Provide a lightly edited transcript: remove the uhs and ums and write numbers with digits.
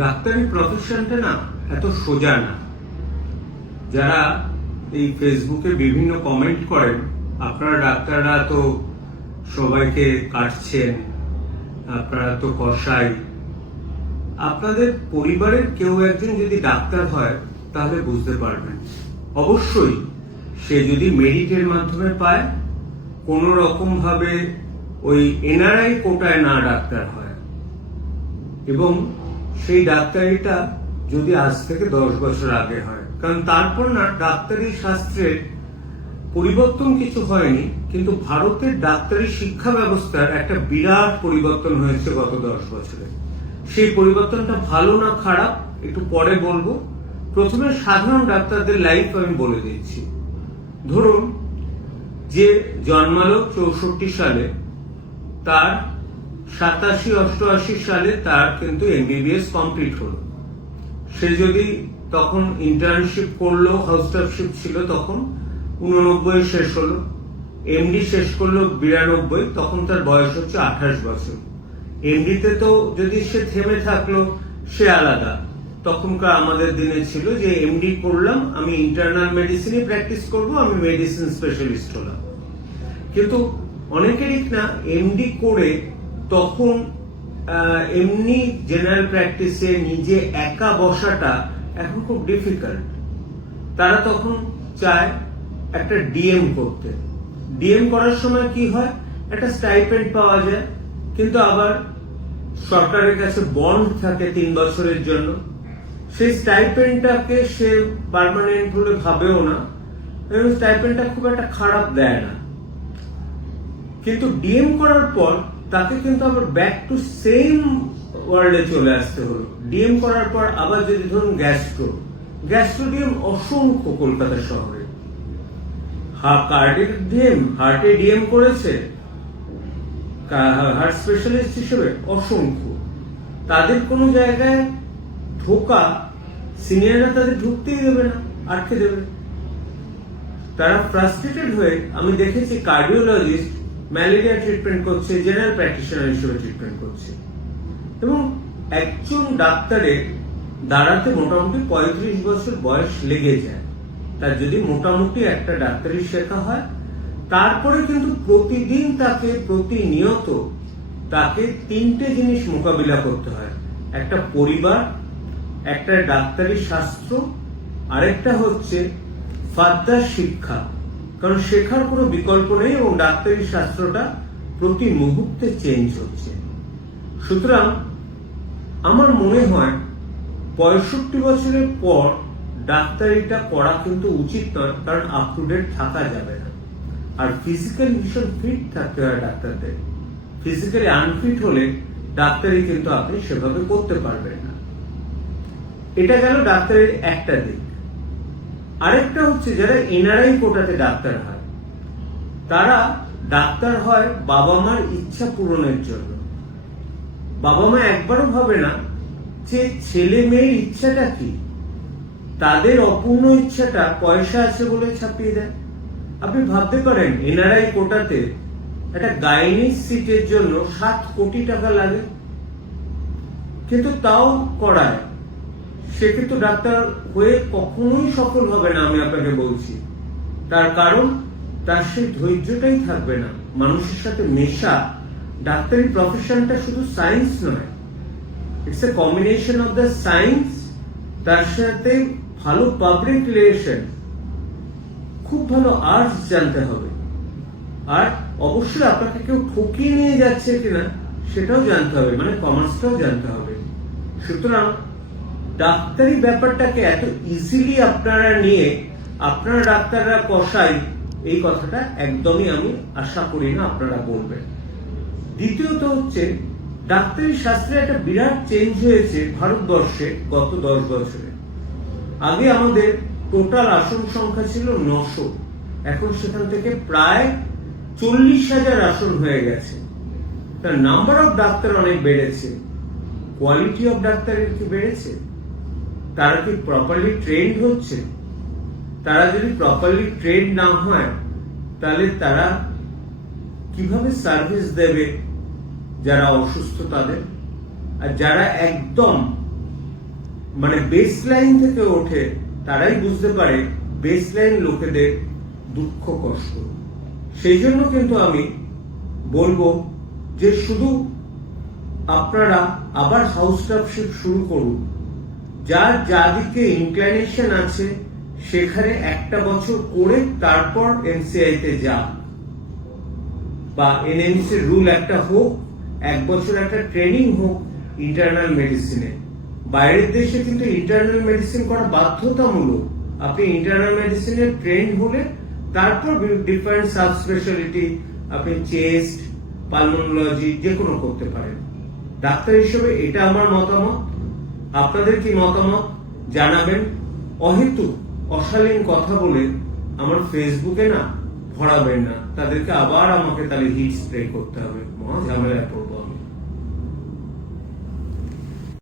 ডাক্তারি প্রফেশনটা না এত সোজা না। যারা এই ফেসবুকে বিভিন্ন কমেন্ট করেন, আপনারা ডাক্তাররা তো সবাইকে কাটছেন, আপনারা তো কসাই, আপনাদের পরিবারের কেউ একজন যদি ডাক্তার হয় তাহলে বুঝতে পারবেন। অবশ্যই সে যদি মেরিটের মাধ্যমে পায়, কোনো রকম ভাবে ওই এনআরআই কোটায় না ডাক্তার হয়, এবং সেই ডাক্তারিটা যদি আজ থেকে 10 বছর আগে হয়, কারণ তারপর না ডাক্তারি শাস্ত্রের পরিবর্তন কিছু হয়নি, কিন্তু ভারতের ডাক্তারি শিক্ষা ব্যবস্থার একটা বিরাট পরিবর্তন হয়েছে গত 10 বছরে। সেই পরিবর্তনটা ভালো না খারাপ একটু পরে বলবো। প্রথমে সাধারণ ডাক্তারদের লাইফ আমি বলে দিচ্ছি। ধরুন, যে জন্মালো 64 সালে, তার 87-88 সালে তার কিন্তু এমবিবিএস কমপ্লিট হলো। সে যদি তখন ইন্টার্নশিপ করলো, হাউস স্টাফশিপ ছিল, তখন 89 শেষ হলো। এমডি শেষ করলো 92, তখন তার বয়স হচ্ছে 28 বছর। এমডিতে তো যদি সে থেমে থাকলো সে আলাদা। তখনকার আমাদের দিনে ছিল যে এমডি করলাম, আমি ইন্টারনাল মেডিসিনে প্র্যাকটিস করব, আমি মেডিসিন স্পেশালিস্ট হলাম। কিন্তু অনেকেরই না এমডি করে তখন এমনি জেনারেল প্র্যাকটিসে নিজে একা বসাটা এখন খুব ডিফিকাল্ট। তারা তখন চায় একটা ডিএম করতে। ডিএম করার সময় কি হয়, একটা স্টাইপেন্ড পাওয়া যায়, কিন্তু আবার সরকারের কাছে বন্ড থাকে 3 বছরের জন্য। সেই স্টাইপেন্ডটাকে সে পার্মানেন্ট বলে ভাবেও না, এবং স্টাইপেন্ডটা খুব একটা খারাপ দেয় না। কিন্তু ডিএম করার পর তাকে কিন্তু আবার ব্যাক টু সেম ওয়ার্ল্ডে চলে আসতে হলো। ডিএম করার পর আবার যদি ধরুন গ্যাস্ট্রো ডিএম অসংখ্য কলকাতা শহরে। কার্ডিয়াক ডিএম, হার্টে ডিএম করেছে হার্ট স্পেশালিস্ট হিসেবে অসংখ্য। তাদের কোনো জায়গায় ঢোকা, সিনিয়ররা তাদের ঢুকতেই দেবে না, আটকে দেবে। তারা ফ্রাস্ট্রেটেড হয়ে, আমি দেখেছি কার্ডিওলজিস্ট ম্যালেরিয়া ট্রিটমেন্ট করছে, জেনারেল প্র্যাকটিশনার হিসেবে ট্রিটমেন্ট করছে। এবং একজন ডাক্তারের দাঁড়াতে মোটামুটি 35 বছর বয়স লেগে যায়। তার যদি মোটামুটি একটা ডাক্তারি শেখা হয়, তারপরে কিন্তু প্রতিদিন তাকে, প্রতিনিয়ত তাকে 3টে জিনিস মোকাবিলা করতে হয়। একটা পরিবার, একটা ডাক্তারি শাস্ত্র, আরেকটা হচ্ছে ফার্দার শিক্ষা। কারণ শেখার কোনো বিকল্প নেই, এবং ডাক্তারি শাস্ত্রটা প্রতি মুহূর্তে চেঞ্জ হচ্ছে। সুতরাং আমার মনে হয় 65 বছরের পর ডাক্তারিটা করা কিন্তু উচিত নয়, কারণ আপ টু ডেট থাকা যাবে না। আর ফিজিক্যালি ভীষণ ফিট থাকতে হয় ডাক্তারদের। ফিজিক্যালি আনফিট হলে ডাক্তারি কিন্তু আপনি সেভাবে করতে পারবেন না। এটা গেল ডাক্তারের একটা দিক। আরেকটা হচ্ছে, যারা এনআরআই কোটাতে ডাক্তার হয়, তারা ডাক্তার হয় বাবা মার ইচ্ছা পূরণের জন্য। বাবা মা একবারও ভাবে না যে ছেলে মেয়ের ইচ্ছাটা কি। তাদের অপূর্ণ ইচ্ছাটা পয়সা আছে বলে ছাপিয়ে দেয়। আপনি ভাবতে পারেন, এনআরআই কোটাতে একটা গাইনিক সিটের জন্য 7 কোটি টাকা লাগে, কিন্তু তাও করায়। সে কিন্তু ডাক্তার হয়ে কখনোই সফল হবে না, আমি আপনাকে বলছি। তার কারণ তার সেই ধৈর্যটাই থাকবে না। মানুষের সাথে মেশা, ডাক্তারি প্রফেশনটা শুধু সায়েন্স নয়, it's a combination of the science, তার সাথে ভালো পাবলিক রিলেশন, খুব ভালো আর্টস জানতে হবে। আর অবশ্যই আপনাকে কেউ ঠকিয়ে নিয়ে যাচ্ছে কিনা সেটাও জানতে হবে, মানে কমার্সটাও জানতে হবে। সুতরাং ডাক্তারি ব্যাপারটাকে এত ইজিলি আপনারা নিয়ে আপনারা ডাক্তাররা কসাই, এই কথাটা একদমই আমি আশা করি না আপনারা বলবেন। দ্বিতীয়ত হচ্ছে, ডাক্তারি শাস্ত্রে একটা বিরাট চেঞ্জ হয়েছে ভারতবর্ষে গত 10 বছরে। আগে আমাদের টোটাল আসন সংখ্যা ছিল 900, এখন সেখান থেকে প্রায় 40,000 আসন হয়ে গেছে। তার নাম্বার অফ ডাক্তার অনেক বেড়েছে, কোয়ালিটি অফ ডাক্তারের কি বেড়েছে? তারা কি প্রপারলি ট্রেন্ড হচ্ছে? তারা যদি প্রপারলি ট্রেন্ড না হয়, তাহলে তারা কিভাবে সার্ভিস দেবে যারা অসুস্থ তাদের? আর যারা একদম মানে বেস লাইন থেকে ওঠে তারাই বুঝতে পারে বেস লাইন লোকেদের দুঃখ কষ্ট। সেই জন্য কিন্তু আমি বলবো যে শুধু আপনারা আবার হাউস স্টাফশিপ শুরু করুন, যার যাদিকে ইনক্লাইনেশন আছে সেখানে একটা বছর করে তারপর এমসিআই তে যান, বা এনএমসি রুল একটা হোক, এক বছর একটা ট্রেনিং হোক ইন্টারনাল মেডিসিনে। বাইরের দেশে কিন্তু ইন্টারনাল মেডিসিন করা বাধ্যতামূলক। আপনি ইন্টারনাল মেডিসিনে ট্রেন হলে তারপর ডিফারেন্ট সাব স্পেশালিটি আপনি চেস্ট, পালমোনোলজি যে কোনো করতে পারেন। ডাক্তার হিসেবে এটা আমার মতামত। আপনাদের কি মতামত জানাবেন। অহেতুক অশালীন কথা বলে আমার ফেসবুকে না ভরাবেন না, তাদেরকে আবার আমাকে তাহলে হিট স্প্রে করতে হবে, মহা ঝামেলায় পড়বো।